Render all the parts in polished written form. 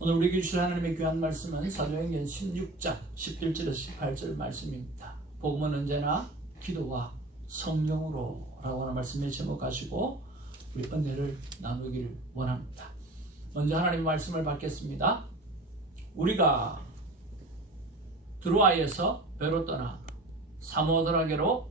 오늘 우리에게 주실 하나님의 귀한 말씀은 사도행전 16장 17절에서 18절 말씀입니다. 복음은 언제나 기도와 성령으로 라고 하는 말씀에 제목하시고 우리 은혜를 나누기를 원합니다. 먼저 하나님의 말씀을 받겠습니다. 우리가 드로아에서 배로 떠나 사모드라게로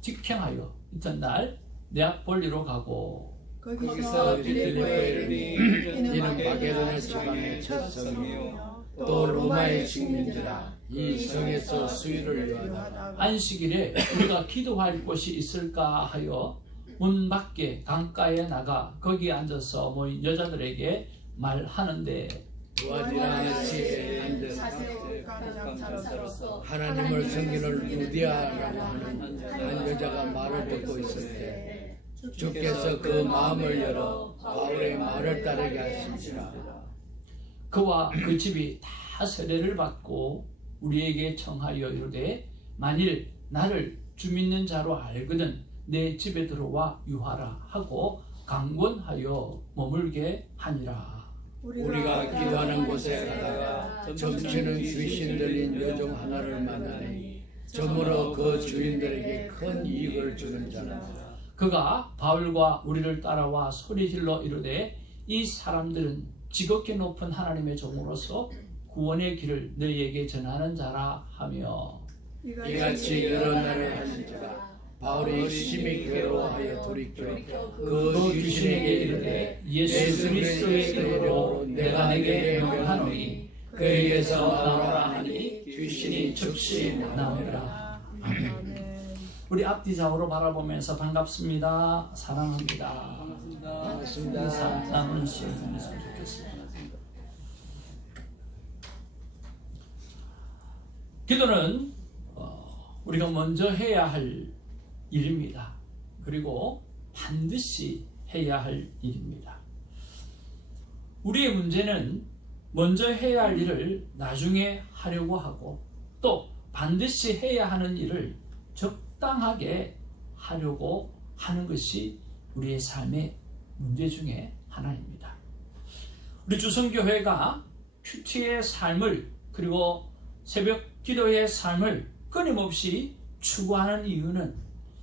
직행하여 이튿날 네아폴리로 가고 거기서 빌립보에 이르니 이는 마게도냐 지방의 첫 성이요 또 로마의 식민지라. 이 성에서 수일을 요하다가 안식일에 우리가 기도할 곳이 있을까 하여 문 밖에 강가에 나가 거기에 앉아서 모인 여자들에게 말하는데 요한이라는 시에 앉아서 하나님을 섬기는 루디아라고 하는 한 여자가 말을 듣고 있을 때 주께서 그 마음을 열어 바울의 말을 따르게 하시니라. 그와 그 집이 다 세례를 받고 우리에게 청하여 이르되 만일 나를 주 믿는 자로 알거든 내 집에 들어와 유하라 하고 강권하여 머물게 하니라. 우리가 기도하는 곳에 가다가 점치는 귀신 들린 여종 하나를 만나니 저물어 그 주인들에게 큰 이익을 주는 자라. 그가 바울과 우리를 따라와 소리질러 이르되 이 사람들은 지극히 높은 하나님의 종으로서 구원의 길을 너희에게 전하는 자라 하며 이같이 여러 날을 하신 자가 바울이 심히 괴로워하여 돌이켜 그 귀신에게 이르되 예수 그리스도의 이름으로 내가 내게 명령하노니 그에게서 나오라 하니 귀신이 즉시 나오니라. 우리 앞뒤 좌우로 바라보면서 반갑습니다. 사랑합니다. 반갑습니다. 사랑을 시행했으면 좋겠습니다. 기도는 우리가 먼저 해야 할 일입니다. 그리고 반드시 해야 할 일입니다. 우리의 문제는 먼저 해야 할 일을 나중에 하려고 하고 또 반드시 해야 하는 일을 적당하게 하려고 하는 것이 우리의 삶의 문제 중에 하나입니다. 우리 주성교회가 큐티의 삶을 그리고 새벽 기도의 삶을 끊임없이 추구하는 이유는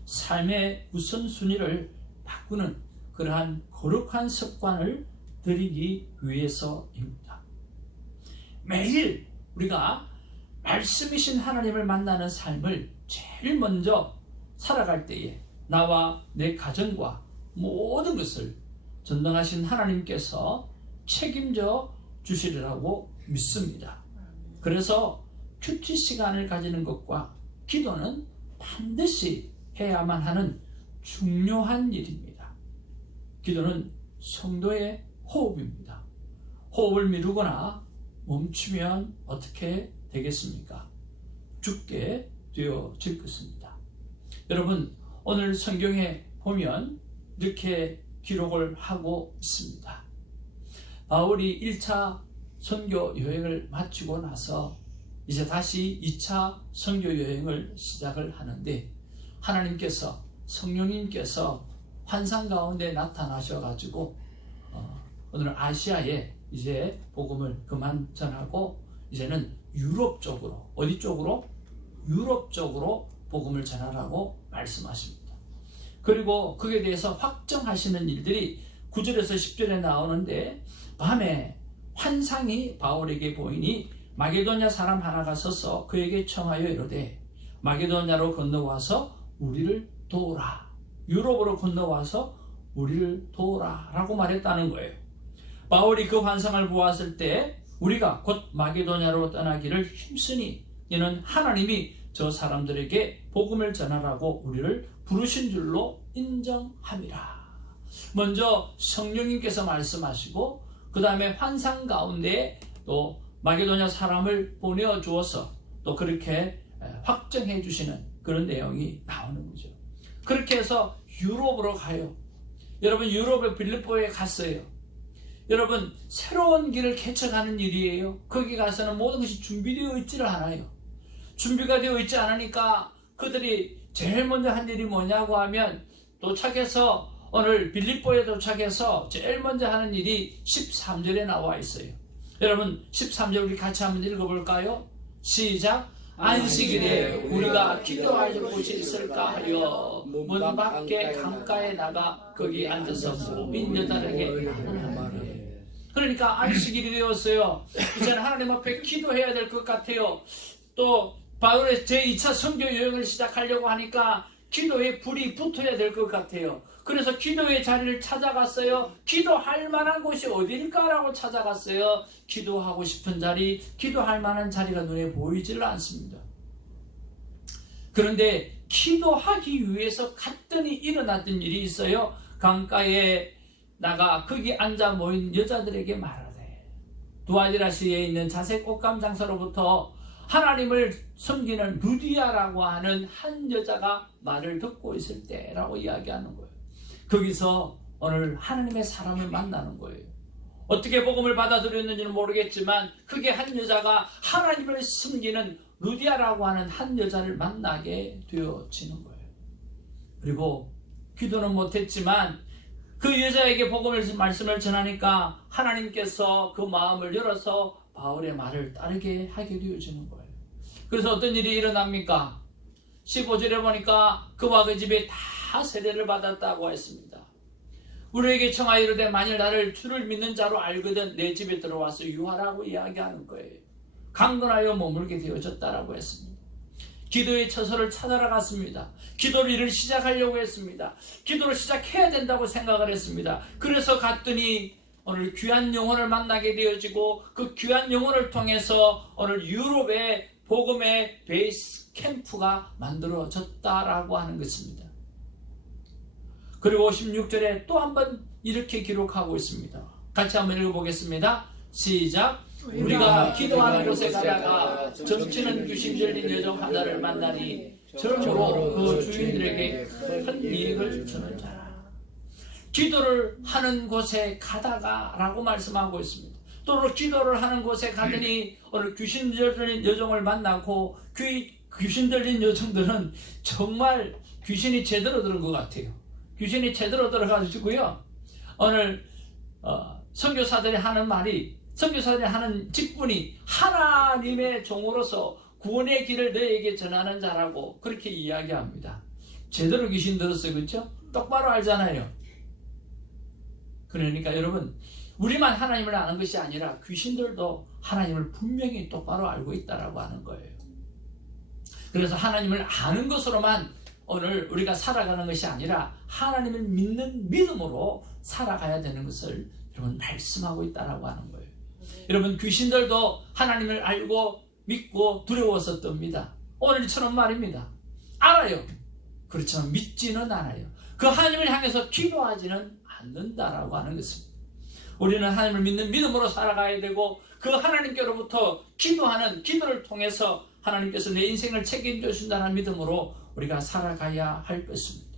삶의 우선순위를 바꾸는 그러한 거룩한 습관을 들이기 위해서입니다. 매일 우리가 말씀이신 하나님을 만나는 삶을 제일 먼저 살아갈 때에 나와 내 가정과 모든 것을 전능하신 하나님께서 책임져 주시리라고 믿습니다. 그래서 큐티 시간을 가지는 것과 기도는 반드시 해야만 하는 중요한 일입니다. 기도는 성도의 호흡입니다. 호흡을 미루거나 멈추면 어떻게 되겠습니까? 죽게 되어질 것입니다. 여러분, 오늘 성경에 보면 이렇게 기록을 하고 있습니다. 바울이 1차 선교 여행을 마치고 나서 이제 다시 2차 선교 여행을 시작을 하는데 하나님께서 성령님께서 환상 가운데 나타나셔가지고 오늘 아시아에 이제 복음을 그만 전하고 이제는 유럽 쪽으로 어디 쪽으로? 유럽 쪽으로 복음을 전하라고 말씀하십니다. 그리고 그에 대해서 확정하시는 일들이 9절에서 10절에 나오는데 밤에 환상이 바울에게 보이니 마게도냐 사람 하나가 서서 그에게 청하여 이르되 마게도냐로 건너와서 우리를 도우라. 유럽으로 건너와서 우리를 도우라 라고 말했다는 거예요. 바울이 그 환상을 보았을 때 우리가 곧 마게도냐로 떠나기를 힘쓰니 이는 하나님이 저 사람들에게 복음을 전하라고 우리를 부르신 줄로 인정함이라. 먼저 성령님께서 말씀하시고 그 다음에 환상 가운데 또 마게도냐 사람을 보내주어서 또 그렇게 확정해 주시는 그런 내용이 나오는 거죠. 그렇게 해서 유럽으로 가요. 여러분, 유럽의 빌립보에 갔어요. 여러분, 새로운 길을 개척하는 일이에요. 거기 가서는 모든 것이 준비되어 있지를 않아요. 준비가 되어 있지 않으니까 그들이 제일 먼저 한 일이 뭐냐고 하면 도착해서 오늘 빌립보에 도착해서 제일 먼저 하는 일이 13절에 나와 있어요. 여러분 13절 우리 같이 한번 읽어볼까요? 시작. 안식일에 우리가 기도할 곳이 있을까 하여 문 밖에 강가에 나가 거기 앉아서 무민 여자에게 말하노라. 그러니까 안식일이 되었어요. 이제는 하나님 앞에 기도해야 될 것 같아요. 또 바울의 제2차 선교 여행을 시작하려고 하니까 기도에 불이 붙어야 될 것 같아요. 그래서 기도의 자리를 찾아갔어요. 기도할 만한 곳이 어딜까라고 찾아갔어요. 기도하고 싶은 자리, 기도할 만한 자리가 눈에 보이질 않습니다. 그런데 기도하기 위해서 갔더니 일어났던 일이 있어요. 강가에 나가 거기 앉아 모인 여자들에게 말하되, 두아디라시에 있는 자색 옷감 장사로부터 하나님을 섬기는 루디아라고 하는 한 여자가 말을 듣고 있을 때라고 이야기하는 거예요. 거기서 오늘 하나님의 사람을 만나는 거예요. 어떻게 복음을 받아들였는지는 모르겠지만 그게 한 여자가 하나님을 섬기는 루디아라고 하는 한 여자를 만나게 되어지는 거예요. 그리고 기도는 못했지만 그 여자에게 복음을 말씀을 전하니까 하나님께서 그 마음을 열어서 바울의 말을 따르게 하게 되어지는 거예요. 그래서 어떤 일이 일어납니까? 15절에 보니까 그와 그 집에 다 세례를 받았다고 했습니다. 우리에게 청하여 이르되 만일 나를 주를 믿는 자로 알거든 내 집에 들어와서 유하라고 이야기하는 거예요. 강건하여 머물게 되어졌다라고 했습니다. 기도의 처소를 찾아라 갔습니다. 기도를 시작하려고 했습니다. 기도를 시작해야 된다고 생각을 했습니다. 그래서 갔더니 오늘 귀한 영혼을 만나게 되어지고 그 귀한 영혼을 통해서 오늘 유럽의 복음의 베이스 캠프가 만들어졌다라고 하는 것입니다. 그리고 16절에 또 한번 이렇게 기록하고 있습니다. 같이 한번 읽어보겠습니다. 시작. 우리가 기도하는 곳에 가다가 점치는 귀신 들린 여종 하나를 만나니 저러므로 그 주인들에게 큰 이익을 주는 자라. 기도를 하는 곳에 가다가 라고 말씀하고 있습니다. 또 기도를 하는 곳에 가더니 오늘 귀신 들린 여종을 만나고 귀신 들린 여종들은 정말 귀신이 제대로 들은 것 같아요. 귀신이 제대로 들어가지고요. 오늘 선교사들이 하는 말이, 선교사들이 하는 직분이 하나님의 종으로서 구원의 길을 너에게 전하는 자라고 그렇게 이야기합니다. 제대로 귀신 들었어요. 그렇죠? 똑바로 알잖아요. 그러니까 여러분, 우리만 하나님을 아는 것이 아니라 귀신들도 하나님을 분명히 똑바로 알고 있다라고 하는 거예요. 그래서 하나님을 아는 것으로만 오늘 우리가 살아가는 것이 아니라 하나님을 믿는 믿음으로 살아가야 되는 것을 여러분 말씀하고 있다라고 하는 거예요. 여러분, 귀신들도 하나님을 알고 믿고 두려워서 떱니다. 오늘처럼 말입니다. 알아요. 그렇지만 믿지는 않아요. 그 하나님을 향해서 기도하지는 않는다라고 하는 것입니다. 우리는 하나님을 믿는 믿음으로 살아가야 되고 그 하나님께로부터 기도하는 기도를 통해서 하나님께서 내 인생을 책임져 준다는 믿음으로 우리가 살아가야 할 것입니다.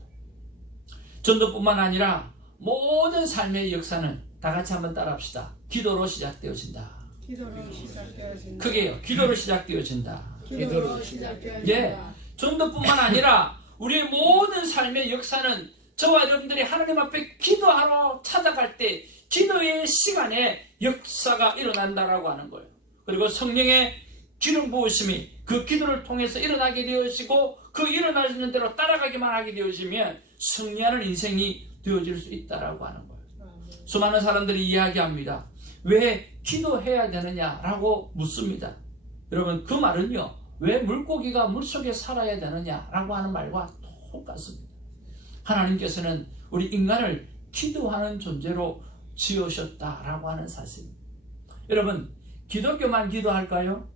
전도뿐만 아니라 모든 삶의 역사는 다 같이 한번 따라합시다. 기도로 시작되어진다. 기도로 시작되어진다. 크게요. 기도로 시작되어진다. 기도로 시작되어진다. 예, 전도뿐만 아니라 우리의 모든 삶의 역사는 저와 여러분들이 하나님 앞에 기도하러 찾아갈 때 기도의 시간에 역사가 일어난다라고 하는 거예요. 그리고 성령의 기름 부으심이 그 기도를 통해서 일어나게 되어지고 그 일어나는 대로 따라가기만 하게 되어지면 승리하는 인생이 되어질 수 있다라고 하는 거예요. 수많은 사람들이 이야기합니다. 왜 기도해야 되느냐라고 묻습니다. 여러분, 그 말은요, 왜 물고기가 물속에 살아야 되느냐라고 하는 말과 똑같습니다. 하나님께서는 우리 인간을 기도하는 존재로 지으셨다라고 하는 사실입니다. 여러분, 기독교만 기도할까요?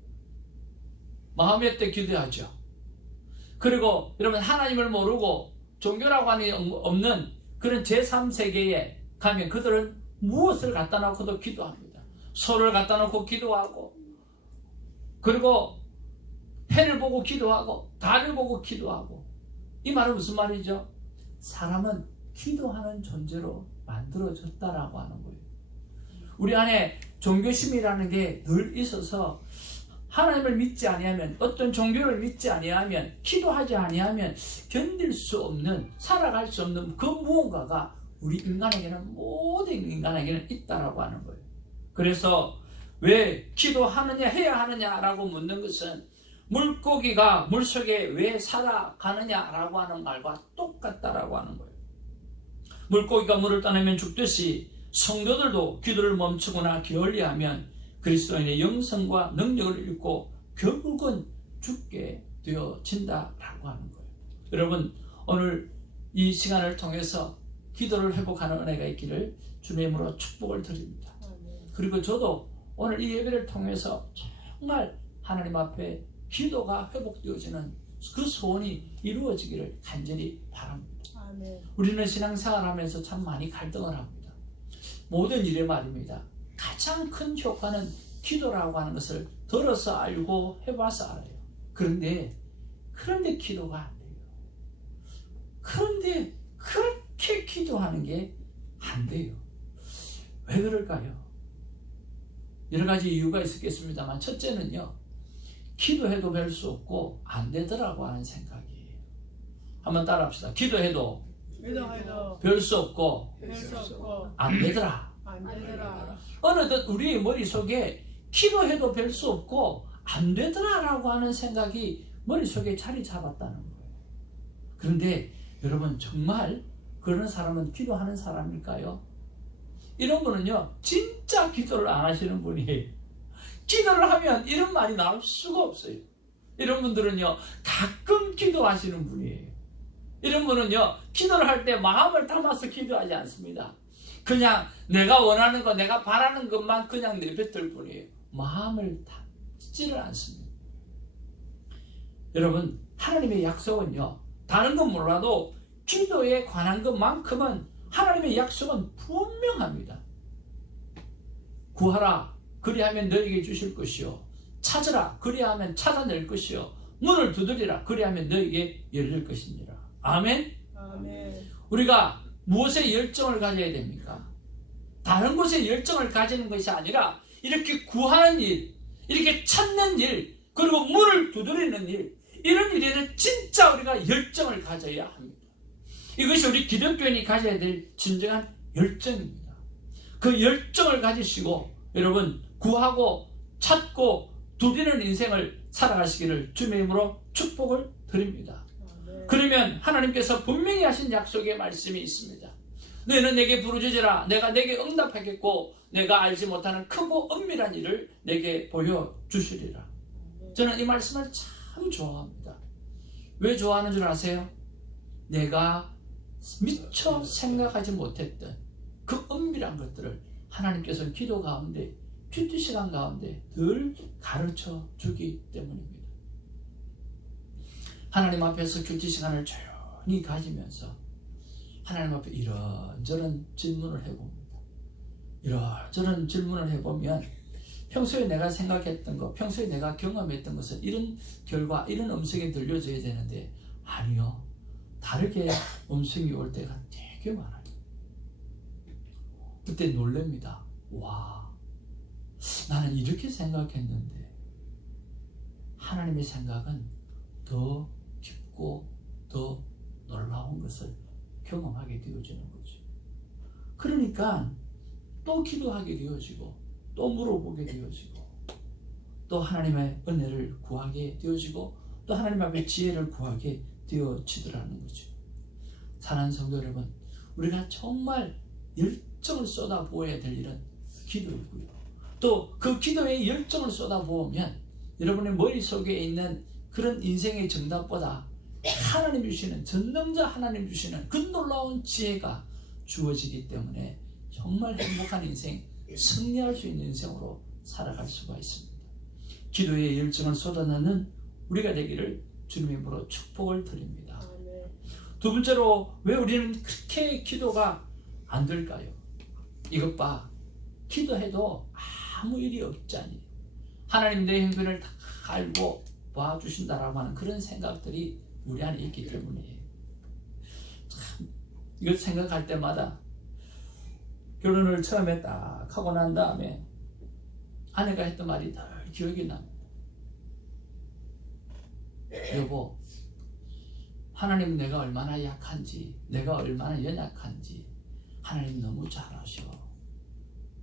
마음의 때 기도하죠. 그리고 여러분, 하나님을 모르고 종교라고 하는 없는 그런 제3세계에 가면 그들은 무엇을 갖다 놓고도 기도합니다. 소를 갖다 놓고 기도하고, 그리고 해를 보고 기도하고, 달을 보고 기도하고. 이 말은 무슨 말이죠? 사람은 기도하는 존재로 만들어졌다라고 하는 거예요. 우리 안에 종교심이라는 게 늘 있어서 하나님을 믿지 아니하면, 어떤 종교를 믿지 아니하면, 기도하지 아니하면 견딜 수 없는, 살아갈 수 없는 그 무언가가 우리 인간에게는, 모든 인간에게는 있다라고 하는 거예요. 그래서 왜 기도하느냐 해야 하느냐라고 묻는 것은 물고기가 물속에 왜 살아가느냐라고 하는 말과 똑같다라고 하는 거예요. 물고기가 물을 떠나면 죽듯이 성도들도 기도를 멈추거나 게을리하면 그리스도인의 영성과 능력을 잃고 결국은 죽게 되어진다라고 하는 거예요. 여러분, 오늘 이 시간을 통해서 기도를 회복하는 은혜가 있기를 주님으로 축복을 드립니다. 그리고 저도 오늘 이 예배를 통해서 정말 하나님 앞에 기도가 회복되어지는 그 소원이 이루어지기를 간절히 바랍니다. 아멘. 우리는 신앙생활하면서 참 많이 갈등을 합니다. 모든 일에 말입니다. 가장 큰 효과는 기도라고 하는 것을 들어서 알고 해봐서 알아요. 그런데 기도가 안 돼요. 그런데 그렇게 기도하는 게 안 돼요. 왜 그럴까요? 여러 가지 이유가 있었겠습니다만 첫째는요, 기도해도 별 수 없고 안 되더라고 하는 생각이에요. 한번 따라합시다. 기도해도 별 수 없고 안 되더라. 안 되더라. 어느덧 우리의 머릿속에 기도해도 별 수 없고 안 되더라라고 하는 생각이 머릿속에 자리 잡았다는 거예요. 그런데 여러분, 정말 그런 사람은 기도하는 사람일까요? 이런 분은요, 진짜 기도를 안 하시는 분이에요. 기도를 하면 이런 말이 나올 수가 없어요. 이런 분들은요, 가끔 기도하시는 분이에요. 이런 분은요, 기도를 할 때 마음을 담아서 기도하지 않습니다. 그냥 내가 원하는 것, 내가 바라는 것만 그냥 내뱉을 뿐이에요. 마음을 담지를 않습니다. 여러분, 하나님의 약속은요, 다른 건 몰라도 기도에 관한 것만큼은 하나님의 약속은 분명합니다. 구하라, 그리하면 너에게 주실 것이요, 찾으라, 그리하면 찾아낼 것이요, 문을 두드리라, 그리하면 너에게 열릴 것이니라. 아멘? 아멘. 우리가 무엇에 열정을 가져야 됩니까? 다른 곳에 열정을 가지는 것이 아니라 이렇게 구하는 일, 이렇게 찾는 일, 그리고 문을 두드리는 일, 이런 일에는 진짜 우리가 열정을 가져야 합니다. 이것이 우리 기독교인이 가져야 될 진정한 열정입니다. 그 열정을 가지시고 여러분, 구하고 찾고 두드리는 인생을 살아가시기를 주님의 이름으로 축복을 드립니다. 그러면 하나님께서 분명히 하신 약속의 말씀이 있습니다. 너희는 내게 부르짖으라, 내가 내게 응답하겠고 내가 알지 못하는 크고 은밀한 일을 내게 보여주시리라. 저는 이 말씀을 참 좋아합니다. 왜 좋아하는 줄 아세요? 내가 미처 생각하지 못했던 그 은밀한 것들을 하나님께서 기도 가운데, 큐티 시간 가운데 늘 가르쳐 주기 때문입니다. 하나님 앞에서 큐티 시간을 조용히 가지면서 하나님 앞에 이런저런 질문을 해봅니다. 이런저런 질문을 해보면 평소에 내가 생각했던 것, 평소에 내가 경험했던 것은 이런 결과, 이런 음성이 들려줘야 되는데 아니요, 다르게 음성이 올 때가 되게 많아요. 그때 놀랍니다. 와, 나는 이렇게 생각했는데 하나님의 생각은 더 깊고 더 놀라운 것을 경험하게 되어지는 거죠. 그러니까 또 기도하게 되어지고 또 물어보게 되어지고 또 하나님의 은혜를 구하게 되어지고 또 하나님 앞에 지혜를 구하게 되어지더라는 거죠. 사랑하는 성도 여러분, 우리가 정말 열정을 쏟아부어야 될 일은 기도이고요. 또 그 기도에 열정을 쏟아부으면 여러분의 머릿속에 있는 그런 인생의 정답보다 하나님 주시는, 전능자 하나님 주시는 그 놀라운 지혜가 주어지기 때문에 정말 행복한 인생, 승리할 수 있는 인생으로 살아갈 수가 있습니다. 기도에 열정을 쏟아넣는 우리가 되기를 주님의 이름으로 축복을 드립니다. 두 번째로, 왜 우리는 그렇게 기도가 안 될까요? 이것 봐, 기도해도 아무 일이 없자니 하나님 내 행편을 다 알고 봐주신다라고 하는 그런 생각들이 우리 안에 있기 때문이에요. 참, 이걸 생각할 때마다 결혼을 처음에 딱 하고 난 다음에 아내가 했던 말이 늘 기억이 납니다. 여보, 하나님 내가 얼마나 약한지, 내가 얼마나 연약한지 하나님 너무 잘 아셔.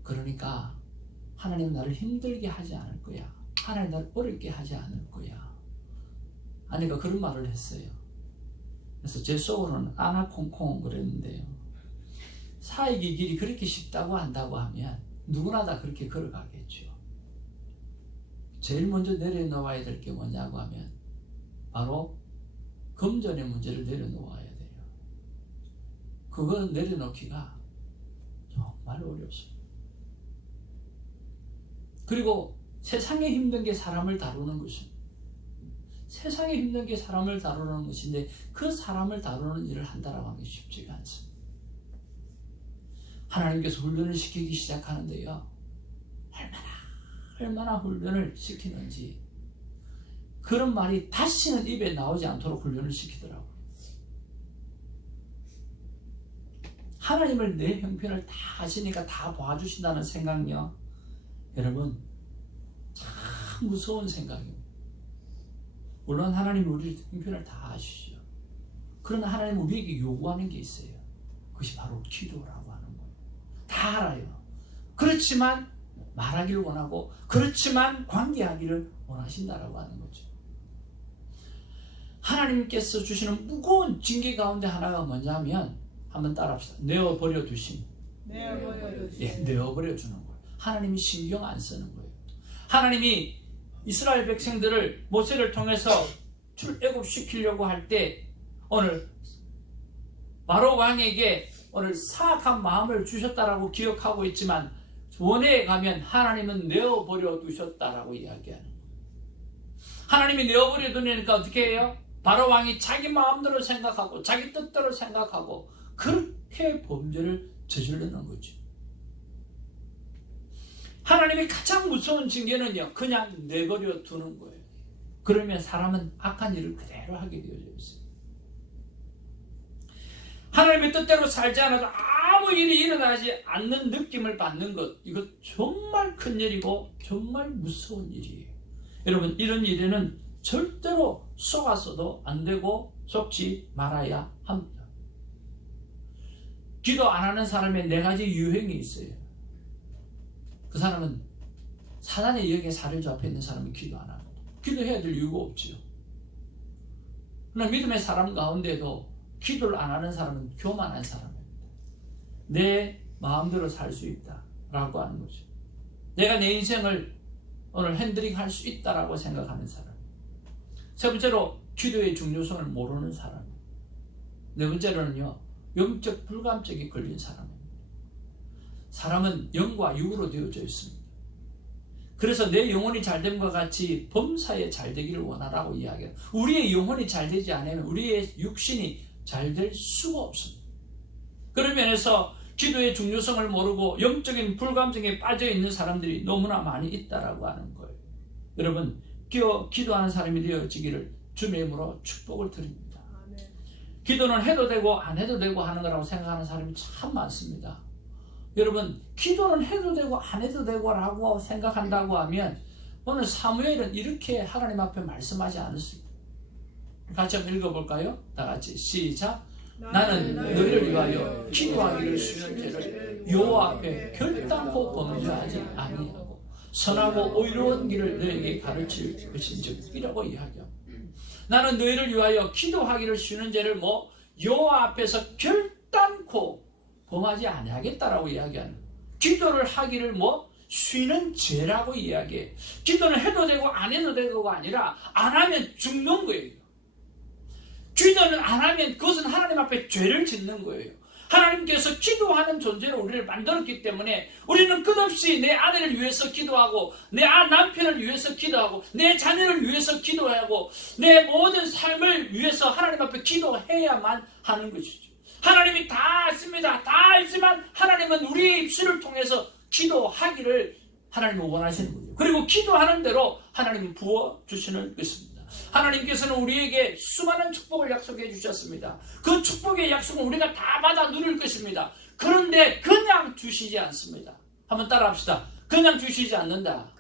그러니까 하나님 나를 힘들게 하지 않을 거야. 하나님 나를 어렵게 하지 않을 거야. 아내가 그런 말을 했어요. 그래서 제 속으로는 아나콩콩 그랬는데요. 사역의 길이 그렇게 쉽다고 한다고 하면 누구나 다 그렇게 걸어가겠죠. 제일 먼저 내려놓아야 될 게 뭐냐고 하면 바로 금전의 문제를 내려놓아야 돼요. 그걸 내려놓기가 정말 어렵습니다. 그리고 세상에 힘든 게 사람을 다루는 것입니다. 세상에 힘든 게 사람을 다루는 것인데 그 사람을 다루는 일을 한다라고 하는 게 쉽지가 않습니다. 하나님께서 훈련을 시키기 시작하는데요. 얼마나 훈련을 시키는지 그런 말이 다시는 입에 나오지 않도록 훈련을 시키더라고요. 하나님을 내 형편을 다 아시니까 다 봐주신다는 생각요. 여러분 참 무서운 생각입니다. 물론 하나님이 우리 형편을 다 아시죠. 그러나 하나님은 우리에게 요구하는 게 있어요. 그것이 바로 기도라고 하는 거예요. 다 알아요. 그렇지만 말하기를 원하고 그렇지만 관계하기를 원하신다라고 하는 거죠. 하나님께서 주시는 무거운 징계 가운데 하나가 뭐냐면 한번 따라합시다. 내어버려 두심. 내어버려 주는 거예요. 하나님이 신경 안 쓰는 거예요. 하나님이 이스라엘 백성들을 모세를 통해서 출애굽시키려고 할 때 오늘 바로 왕에게 오늘 사악한 마음을 주셨다라고 기억하고 있지만 원회에 가면 하나님은 내어버려 두셨다라고 이야기하는 거예요. 하나님이 내어버려 두니까 어떻게 해요? 바로 왕이 자기 마음대로 생각하고 자기 뜻대로 생각하고 그렇게 범죄를 저지르는 거죠. 하나님이 가장 무서운 징계는요, 그냥 내버려 두는 거예요. 그러면 사람은 악한 일을 그대로 하게 되어져 있어요. 하나님의 뜻대로 살지 않아도 아무 일이 일어나지 않는 느낌을 받는 것, 이거 정말 큰 일이고 정말 무서운 일이에요. 여러분, 이런 일에는 절대로 속아서도 안 되고 속지 말아야 합니다. 기도 안 하는 사람의 4가지 유형이 있어요. 그 사람은 사단의 영에 사로잡혀 있는 사람은 기도 안 합니다. 기도해야 될 이유가 없지요. 그러나 믿음의 사람 가운데도 기도를 안 하는 사람은 교만한 사람입니다. 내 마음대로 살 수 있다라고 하는 거죠. 내가 내 인생을 오늘 핸들링 할 수 있다라고 생각하는 사람. 세 번째로 기도의 중요성을 모르는 사람. 네 번째로는요, 영적 불감증이 걸린 사람입니다. 사람은 영과 육으로 되어져 있습니다. 그래서 내 영혼이 잘됨과 같이 범사에 잘되기를 원하라고 이야기해요. 우리의 영혼이 잘되지 않으면 우리의 육신이 잘될 수가 없습니다. 그런 면에서 기도의 중요성을 모르고 영적인 불감증에 빠져있는 사람들이 너무나 많이 있다라고 하는 거예요. 여러분, 기도하는 사람이 되어지기를 주님의 이름으로 축복을 드립니다. 기도는 해도 되고 안 해도 되고 하는 거라고 생각하는 사람이 참 많습니다. 여러분, 기도는 해도 되고 안 해도 되고 라고 생각한다고 하면 오늘 사무엘은 이렇게 하나님 앞에 말씀하지 않았습니다. 같이 한번 읽어볼까요? 다 같이 시작. 나는 너희를 위하여 기도하기를 쉬는 죄를 여호와 앞에 결단코 범죄하지 아니하고 선하고 의로운 길을 너에게 가르칠 것인즉 이라고 이야기합니다. 나는 너희를 위하여 기도하기를 쉬는 죄를 여호와 앞에서 결단코 범하지 아니하겠다라고 이야기하는 거예요. 기도를 하기를 쉬는 죄라고 이야기해. 기도는 해도 되고 안 해도 되고가 아니라 안 하면 죽는 거예요. 기도는 안 하면 그것은 하나님 앞에 죄를 짓는 거예요. 하나님께서 기도하는 존재로 우리를 만들었기 때문에 우리는 끝없이 내 아내를 위해서 기도하고 내 남편을 위해서 기도하고 내 자녀를 위해서 기도하고 내 모든 삶을 위해서 하나님 앞에 기도해야만 하는 것이죠. 하나님이 다 아십니다. 다 알지만 하나님은 우리의 입술을 통해서 기도하기를 하나님은 원하시는 거죠. 그리고 기도하는 대로 하나님은 부어주시는 것입니다. 하나님께서는 우리에게 수많은 축복을 약속해 주셨습니다. 그 축복의 약속은 우리가 다 받아 누릴 것입니다. 그런데 그냥 주시지 않습니다. 한번 따라합시다. 그냥 주시지 않는다.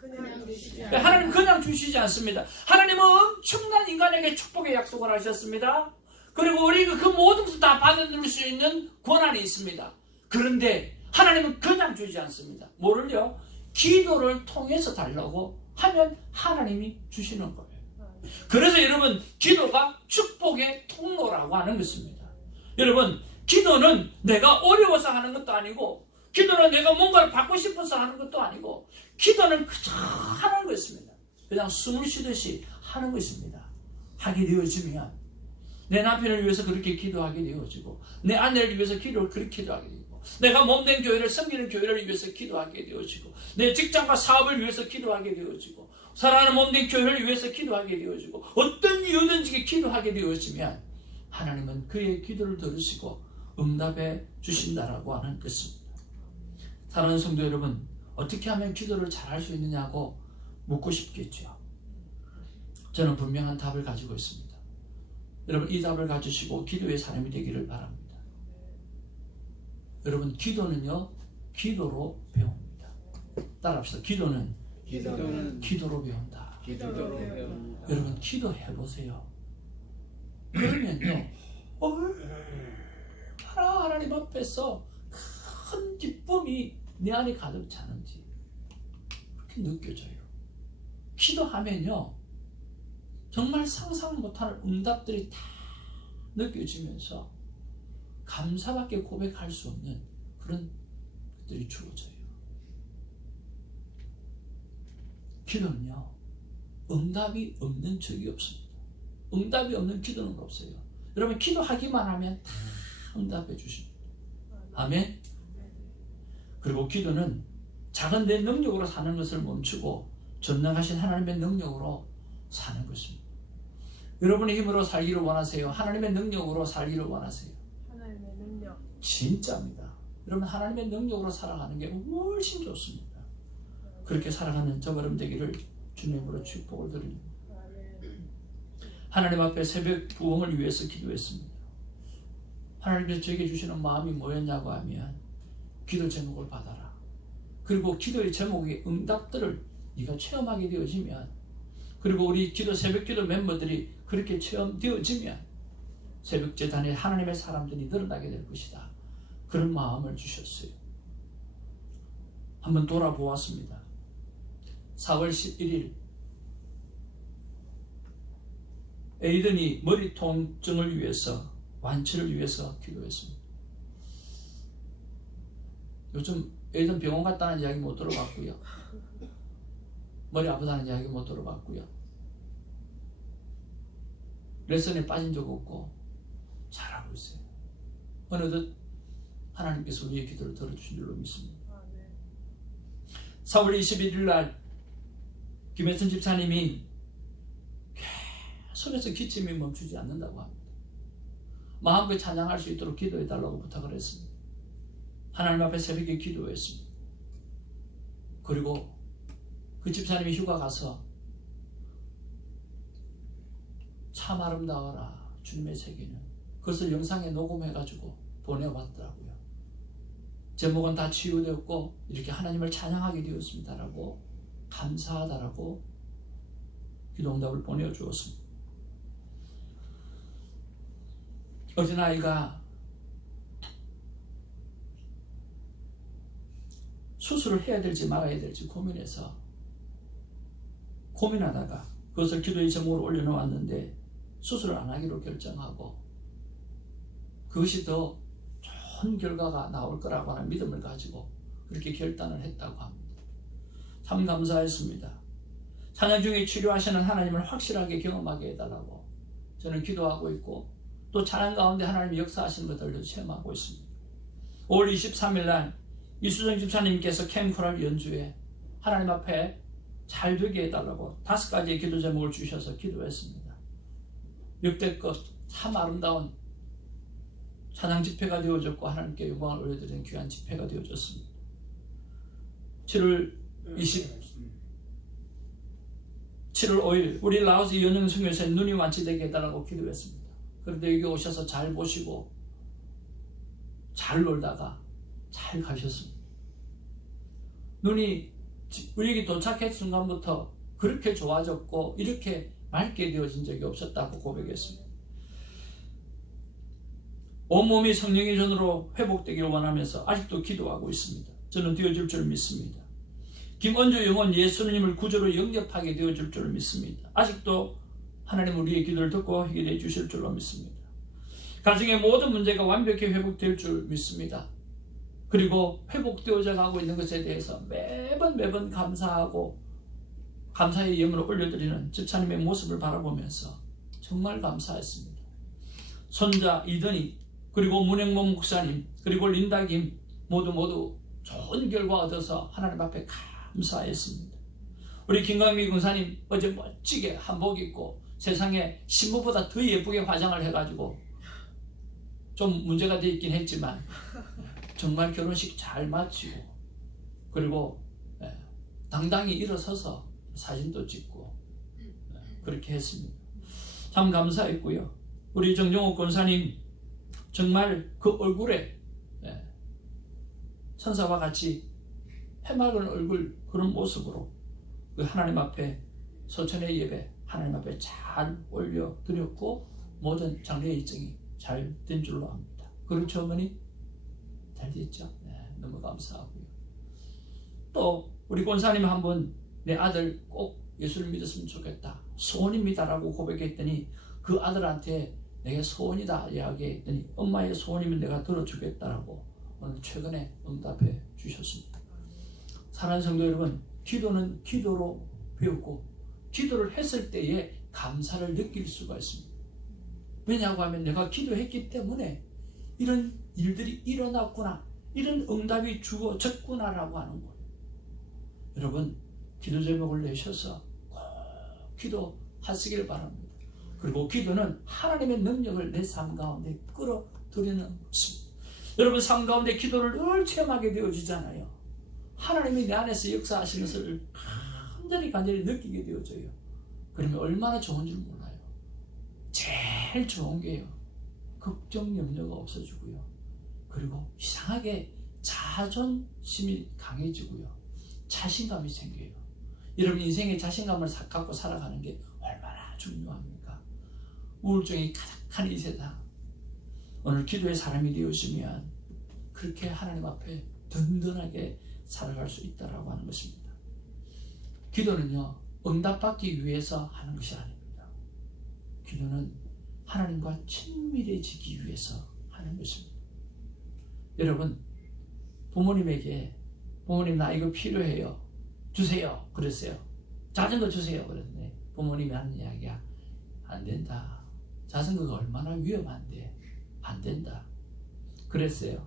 하나님 그냥 주시지 않습니다. 하나님은 엄청난 인간에게 축복의 약속을 하셨습니다. 그리고 우리가 그 모든 것을 다 받아 누릴 수 있는 권한이 있습니다. 그런데 하나님은 그냥 주지 않습니다. 뭐를요? 기도를 통해서 달라고 하면 하나님이 주시는 거예요. 그래서 여러분, 기도가 축복의 통로라고 하는 것입니다. 여러분, 기도는 내가 어려워서 하는 것도 아니고, 기도는 내가 뭔가를 받고 싶어서 하는 것도 아니고, 기도는 그저 하는 것입니다. 그냥 숨을 쉬듯이 하는 것입니다. 하게 되어지면 내 남편을 위해서 그렇게 기도하게 되어지고, 내 아내를 위해서 기도를 그렇게 기도하게 되고, 내가 몸된 교회를 섬기는 교회를 위해서 기도하게 되어지고, 내 직장과 사업을 위해서 기도하게 되어지고, 사랑하는 몸된 교회를 위해서 기도하게 되어지고, 어떤 이유든지 기도하게 되어지면 하나님은 그의 기도를 들으시고 응답해 주신다라고 하는 것입니다. 사랑하는 성도 여러분, 어떻게 하면 기도를 잘할 수 있느냐고 묻고 싶겠죠. 저는 분명한 답을 가지고 있습니다. 여러분, 이 답을 가지시고 기도의 사람이 되기를 바랍니다. 여러분, 기도는요, 기도로 배웁니다. 따라합시다. 기도는 기도로 배운다. 여러분, 기도해보세요. 그러면요, 얼마나 하나님 앞에서 큰 기쁨이 내 안에 가득 차는지 그렇게 느껴져요. 기도하면요, 정말 상상 못하는 응답들이 다 느껴지면서 감사밖에 고백할 수 없는 그런 것들이 주어져요. 기도는요, 응답이 없는 적이 없습니다. 응답이 없는 기도는 없어요. 여러분, 기도하기만 하면 다 응답해 주십니다. 아멘. 그리고 기도는 작은 내 능력으로 사는 것을 멈추고 전능하신 하나님의 능력으로 사는 것입니다. 여러분의 힘으로 살기를 원하세요? 하나님의 능력으로 살기를 원하세요? 하나님의 능력. 진짜입니다. 여러분, 하나님의 능력으로 살아가는 게 훨씬 좋습니다. 그렇게 살아가는 저버름 되기를 주님으로 축복을 드립니다. 하나님 앞에 새벽 부흥을 위해서 기도했습니다. 하나님께서 저에게 주시는 마음이 뭐였냐고 하면, 기도 제목을 받아라. 그리고 기도의 제목의 응답들을 네가 체험하게 되어지면, 그리고 우리 새벽 기도 멤버들이 그렇게 체험되어지면 새벽 제단에 하나님의 사람들이 늘어나게 될 것이다. 그런 마음을 주셨어요. 한번 돌아보았습니다. 4월 11일 에이든이 머리 통증을 위해서, 완치를 위해서 기도했습니다. 요즘 에이든 병원 갔다는 이야기 못 들어봤고요. 머리 아프다는 이야기 못 들어봤고요. 레슨에 빠진 적 없고 잘하고 있어요. 어느덧 하나님께서 우리의 기도를 들어주신 줄로 믿습니다. 4월 21일 날 김혜선 집사님이 계속해서 기침이 멈추지 않는다고 합니다. 마음껏 찬양할 수 있도록 기도해달라고 부탁을 했습니다. 하나님 앞에 새벽에 기도했습니다. 그리고 그 집사님이 휴가 가서 참 아름다워라 주님의 세계는, 그것을 영상에 녹음해가지고 보내봤더라고요. 제목은 다 치유되었고 이렇게 하나님을 찬양하게 되었습니다라고, 감사하다라고 기도응답을 보내주었습니다. 어린아이가 수술을 해야 될지 말아야 될지 고민하다가 그것을 기도의 제목으로 올려놓았는데 수술을 안 하기로 결정하고, 그것이 더 좋은 결과가 나올 거라고 하는 믿음을 가지고 그렇게 결단을 했다고 합니다. 참 감사했습니다. 찬양 중에 치료하시는 하나님을 확실하게 경험하게 해달라고 저는 기도하고 있고, 또 찬양 가운데 하나님이 역사하시는 것들도 체험하고 있습니다. 5월 23일 날 이수정 집사님께서 캠코랄 연주에 하나님 앞에 잘 되게 해달라고 5가지의 기도 제목을 주셔서 기도했습니다. 역대급 참 아름다운 찬양 집회가 되어졌고 하나님께 영광을 올려드리는 귀한 집회가 되어졌습니다. 7월 5일 우리 라오스 연영성교사에 눈이 완치되게 해달라고 기도했습니다. 그런데 여기 오셔서 잘 보시고 잘 놀다가 잘 가셨습니다. 눈이 우리에게 도착했을 순간부터 그렇게 좋아졌고 이렇게 맑게 되어진 적이 없었다고 고백했습니다. 온몸이 성령의 전으로 회복되기를 원하면서 아직도 기도하고 있습니다. 저는 되어질 줄 믿습니다. 김은주 영혼 예수님을 구주로 영접하게 되어줄 줄 믿습니다. 아직도 하나님 우리의 기도를 듣고 해결해 주실 줄로 믿습니다. 가정의 모든 문제가 완벽히 회복될 줄 믿습니다. 그리고 회복되어져 가고 있는 것에 대해서 매번 감사하고 감사의 예물을 올려드리는 집사님의 모습을 바라보면서 정말 감사했습니다. 손자 이든이, 그리고 문행모 목사님, 그리고 린다김 모두 좋은 결과 얻어서 하나님 앞에 감사했습니다. 우리 김광미 군사님 어제 멋지게 한복 입고 세상에 신부보다 더 예쁘게 화장을 해가지고 좀 문제가 돼 있긴 했지만 정말 결혼식 잘 마치고, 그리고 당당히 일어서서 사진도 찍고 그렇게 했습니다. 참 감사했고요. 우리 정종옥 권사님 정말 그 얼굴에 천사와 같이 해맑은 얼굴, 그런 모습으로 그 하나님 앞에 소천의 예배 하나님 앞에 잘 올려드렸고 모든 장례 일정이 잘 된 줄로 압니다. 그렇죠 어머니? 잘 됐죠? 네, 너무 감사하고요. 또 우리 권사님 한 분 내 아들 꼭 예수를 믿었으면 좋겠다, 소원입니다라고 고백했더니 그 아들한테 내게 소원이다 이야기했더니 엄마의 소원이면 내가 들어주겠다라고 오늘 최근에 응답해 주셨습니다. 사랑하는 성도 여러분, 기도는 기도로 배우고 기도를 했을 때에 감사를 느낄 수가 있습니다. 왜냐고 하면 내가 기도했기 때문에 이런 일들이 일어났구나, 이런 응답이 주어졌구나라고 하는 거예요. 여러분, 기도 제목을 내셔서 꼭 기도하시길 바랍니다. 그리고 기도는 하나님의 능력을 내 삶 가운데 끌어들이는 것입니다. 여러분, 삶 가운데 기도를 늘 체험하게 되어지잖아요. 하나님이 내 안에서 역사하시는 것을 간절히 느끼게 되어져요. 그러면 얼마나 좋은 줄 몰라요. 제일 좋은 게요, 걱정 염려가 없어지고요, 그리고 이상하게 자존심이 강해지고요, 자신감이 생겨요. 여러분, 인생에 자신감을 갖고 살아가는 게 얼마나 중요합니까? 우울증이 가득한 이 세상, 오늘 기도의 사람이 되었으면 그렇게 하나님 앞에 든든하게 살아갈 수 있다라고 하는 것입니다. 기도는요, 응답받기 위해서 하는 것이 아닙니다. 기도는 하나님과 친밀해지기 위해서 하는 것입니다. 여러분, 부모님에게 부모님 나 이거 필요해요, 주세요 그랬어요. 자전거 주세요 그랬는데 부모님이 하는 이야기야, 안 된다, 자전거가 얼마나 위험한데 안 된다 그랬어요.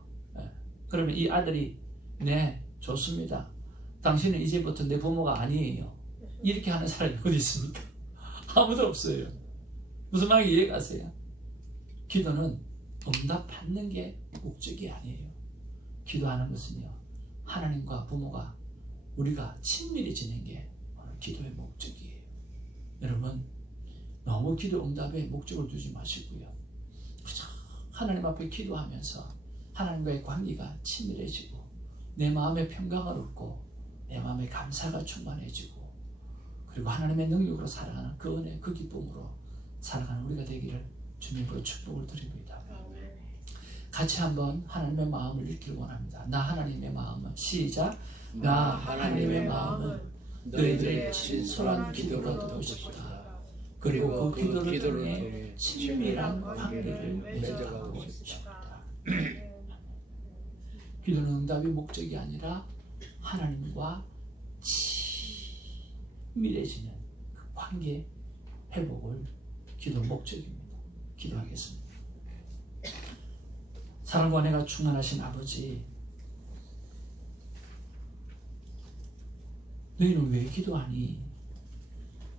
그러면 이 아들이 네 좋습니다, 당신은 이제부터 내 부모가 아니에요, 이렇게 하는 사람이 어디 있습니까? 아무도 없어요. 무슨 말인지 이해가세요? 기도는 응답받는 게 목적이 아니에요. 기도하는 것은요, 하나님과 부모가 우리가 친밀해지는 게 오늘 기도의 목적이에요. 여러분, 너무 기도 응답에 목적을 두지 마시고요, 하나님 앞에 기도하면서 하나님과의 관계가 친밀해지고 내 마음에 평강을 얻고 내 마음에 감사가 충만해지고, 그리고 하나님의 능력으로 살아가는 그 은혜, 그 기쁨으로 살아가는 우리가 되기를 주님으로 축복을 드립니다. 같이 한번 하나님의 마음을 읽기를 원합니다. 나 하나님의 마음은, 시작. 나 하나님의 마음은 너희들의 진솔한 기도를 듣고 싶다. 그리고 그 기도를 통해 친밀한 관계를 맺어가고 싶다. 기도는 응답이 목적이 아니라 하나님과 친밀해지는 그 관계 회복을 기도 목적입니다. 기도하겠습니다. 사랑과 은혜가 충만하신 아버지, 너희는 왜 기도하니?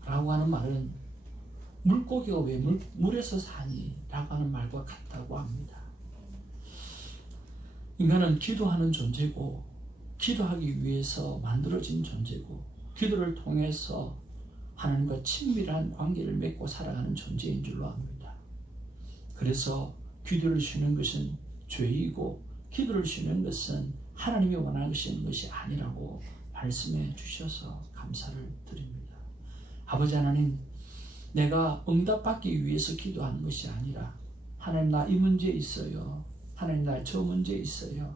라고 하는 말은 물고기가 왜 물에서 사니? 라고 하는 말과 같다고 합니다. 인간은 기도하는 존재고 기도하기 위해서 만들어진 존재고 기도를 통해서 하나님과 친밀한 관계를 맺고 살아가는 존재인 줄로 압니다. 그래서 기도를 쉬는 것은 죄이고 기도를 쉬는 것은 하나님이 원하시는 것이 아니라고 말씀해 주셔서 감사를 드립니다. 아버지 하나님, 내가 응답받기 위해서 기도하는 것이 아니라 하나님 나 이 문제 있어요, 하나님 나 저 문제 있어요,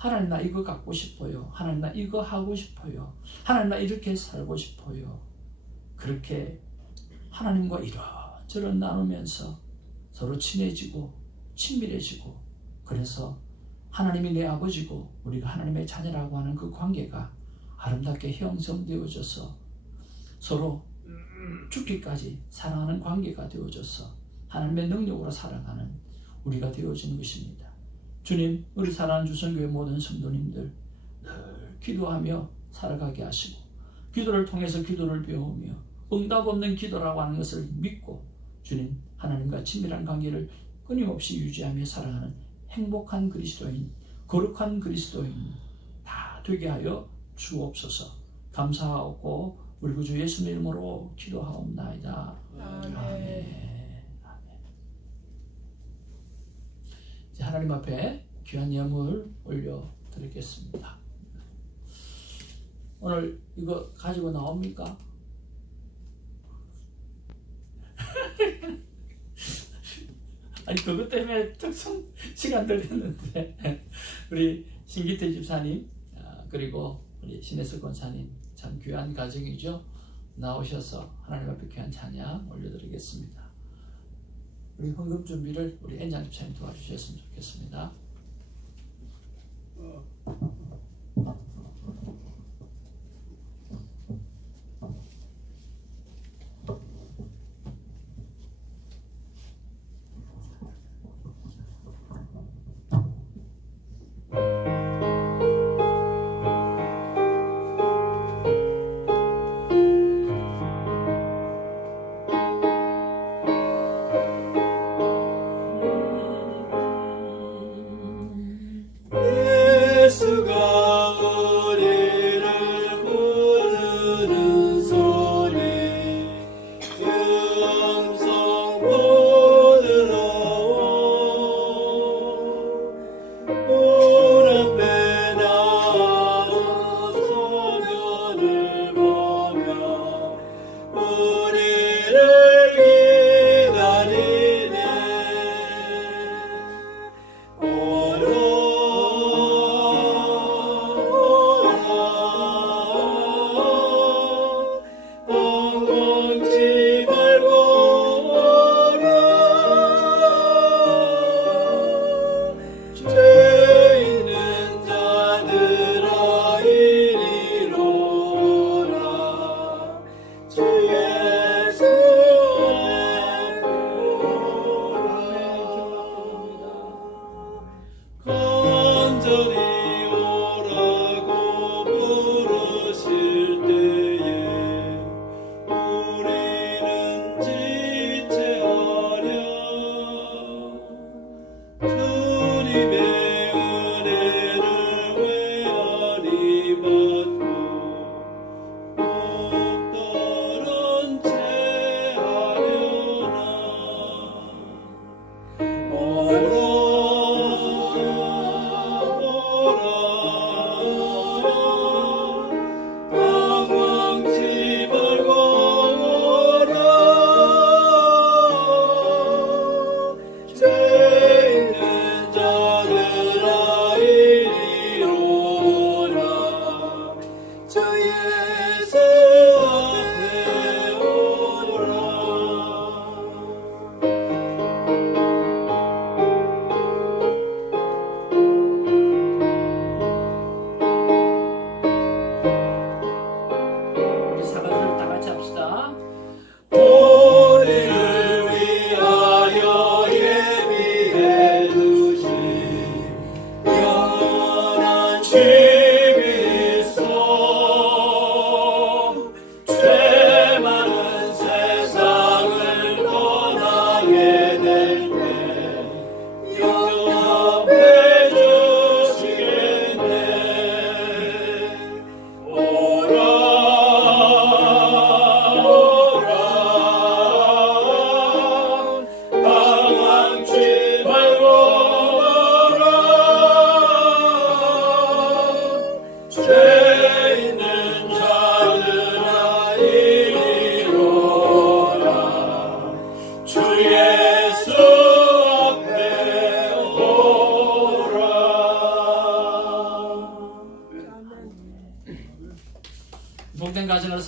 하나님 나 이거 갖고 싶어요. 하나님 나 이거 하고 싶어요. 하나님 나 이렇게 살고 싶어요. 그렇게 하나님과 이런저런 나누면서 서로 친해지고 친밀해지고, 그래서 하나님이 내 아버지고 우리가 하나님의 자녀라고 하는 그 관계가 아름답게 형성되어져서 서로 죽기까지 사랑하는 관계가 되어져서 하나님의 능력으로 살아가는 우리가 되어지는 것입니다. 주님, 우리 사랑하는 주선교회 모든 성도님들 늘 기도하며 살아가게 하시고, 기도를 통해서 기도를 배우며 응답 없는 기도라고 하는 것을 믿고 주님, 하나님과 친밀한 관계를 끊임없이 유지하며 살아가는 행복한 그리스도인, 거룩한 그리스도인 다 되게 하여 주옵소서. 감사하고 우리 구주 예수님 이름으로 기도하옵나이다. 아멘. 아멘. 이제 하나님 앞에 귀한 예물 올려드리겠습니다. 오늘 이거 가지고 나옵니까? 아니, 그것 때문에 특성 시간 들였는데 우리 신기태 집사님, 그리고 우리 신혜석 권사님, 참 귀한 가정이죠. 나오셔서 하나님 앞에 귀한 찬양 올려드리겠습니다. 우리 헌금 준비를 우리 엔장 집사님 도와주셨으면 좋겠습니다.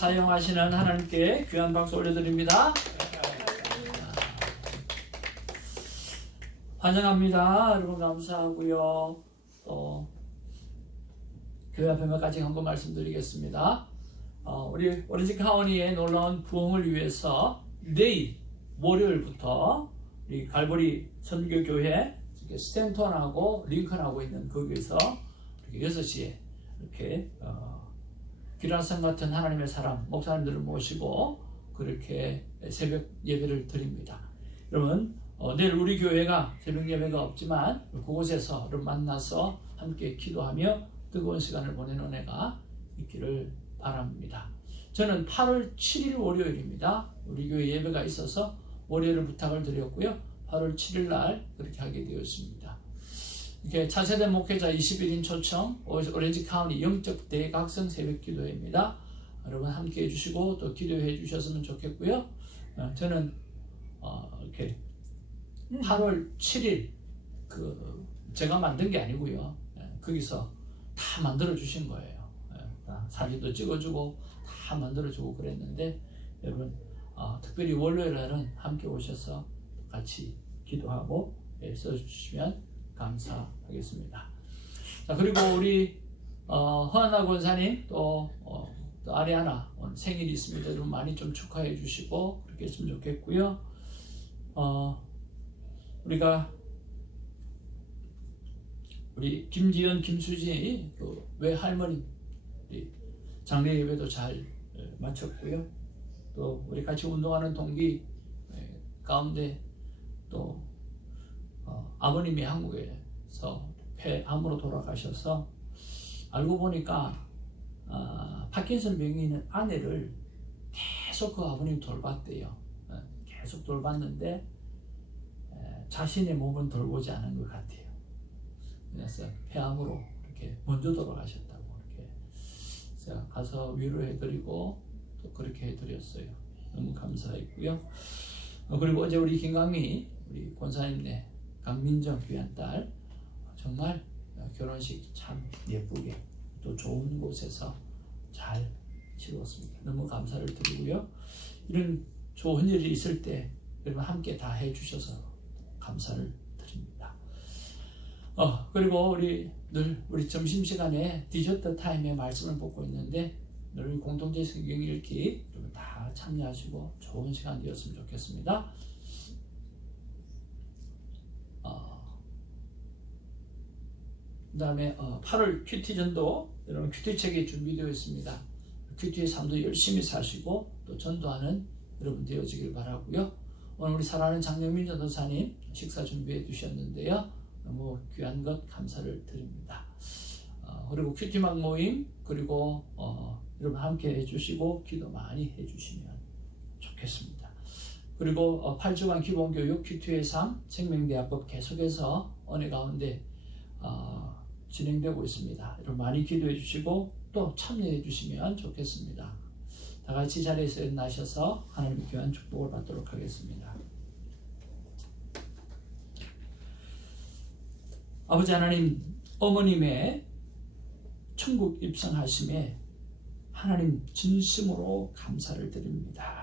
사용하시는 하나님께 귀한 박수 올려드립니다. 환영합니다. 여러분 감사하고요. 또 교회 앞에 몇 가지 한번 말씀드리겠습니다. 우리 오렌지 카운티의 놀라운 부흥을 위해서 내일 월요일부터 우리 갈보리 선교교회 스탠턴하고 링컨하고 있는 거기에서 이렇게 6시에 이렇게 기라성 같은 하나님의 사람 목사님들을 모시고 그렇게 새벽 예배를 드립니다. 여러분 내일 우리 교회가 새벽 예배가 없지만 그곳에서 만나서 함께 기도하며 뜨거운 시간을 보내는 은혜가 있기를 바랍니다. 저는 8월 7일 월요일입니다. 우리 교회 예배가 있어서 월요일을 부탁을 드렸고요. 8월 7일 날 그렇게 하게 되었습니다. 이렇게 차세대 목회자 21인 초청 오렌지 카운티 영적 대각성 새벽 기도회입니다. 여러분 함께 해주시고 또 기도해 주셨으면 좋겠고요. 저는 이렇게 8월 7일 제가 만든 게 아니고요. 거기서 다 만들어 주신 거예요. 사진도 찍어주고 다 만들어주고 그랬는데 여러분 특별히 월요일 날은 함께 오셔서 같이 기도하고 써주시면 감사하겠습니다. 자, 그리고 우리 허하나 권사님 또 아리아나 오늘 생일이 있습니다. 여러분 많이 좀 축하해 주시고 그렇게 했으면 좋겠고요. 우리 김지연, 김수진이 외할머니 장례 예배도 잘 마쳤고요. 또 우리 같이 운동하는 동기 가운데 또 아버님이 한국에서 폐암으로 돌아가셔서 알고 보니까 파킨슨 병이 있는 아내를 계속 그 아버님 돌봤대요. 계속 돌봤는데 자신의 몸은 돌보지 않은 것 같아요. 그래서 폐암으로 이렇게 먼저 돌아가셨다고 이렇게 제가 가서 위로해드리고 또 그렇게 해드렸어요. 너무 감사했고요. 그리고 어제 우리 김강미 우리 권사님네 강민정 귀한 딸 정말 결혼식 참 예쁘게 또 좋은 곳에서 잘 치루었습니다. 너무 감사를 드리고요. 이런 좋은 일이 있을 때 여러분 함께 다 해주셔서 감사를 드립니다. 그리고 우리 점심시간에 디저트 타임에 말씀을 보고 있는데 늘 공동체 성경 읽기 여러분 다 참여하시고 좋은 시간 되었으면 좋겠습니다. 그 다음에 8월 큐티전도 여러분 큐티책이 준비되어 있습니다. 큐티의 삶도 열심히 사시고 또 전도하는 여러분 되어지길 바라고요. 오늘 우리 사랑하는 장영민 전도사님 식사 준비해 주셨는데요. 너무 귀한 것 감사를 드립니다. 그리고 큐티막 모임 그리고 여러분 함께 해주시고 기도 많이 해주시면 좋겠습니다. 그리고 8주간 기본교육 큐티의 삶 생명대학법 계속해서 은혜 가운데 진행되고 있습니다. 여러분 많이 기도해 주시고 또 참여해 주시면 좋겠습니다. 다 같이 자리에서 일어나셔서 하나님의 귀한 축복을 받도록 하겠습니다. 아버지 하나님, 어머님의 천국 입성하심에 하나님 진심으로 감사를 드립니다.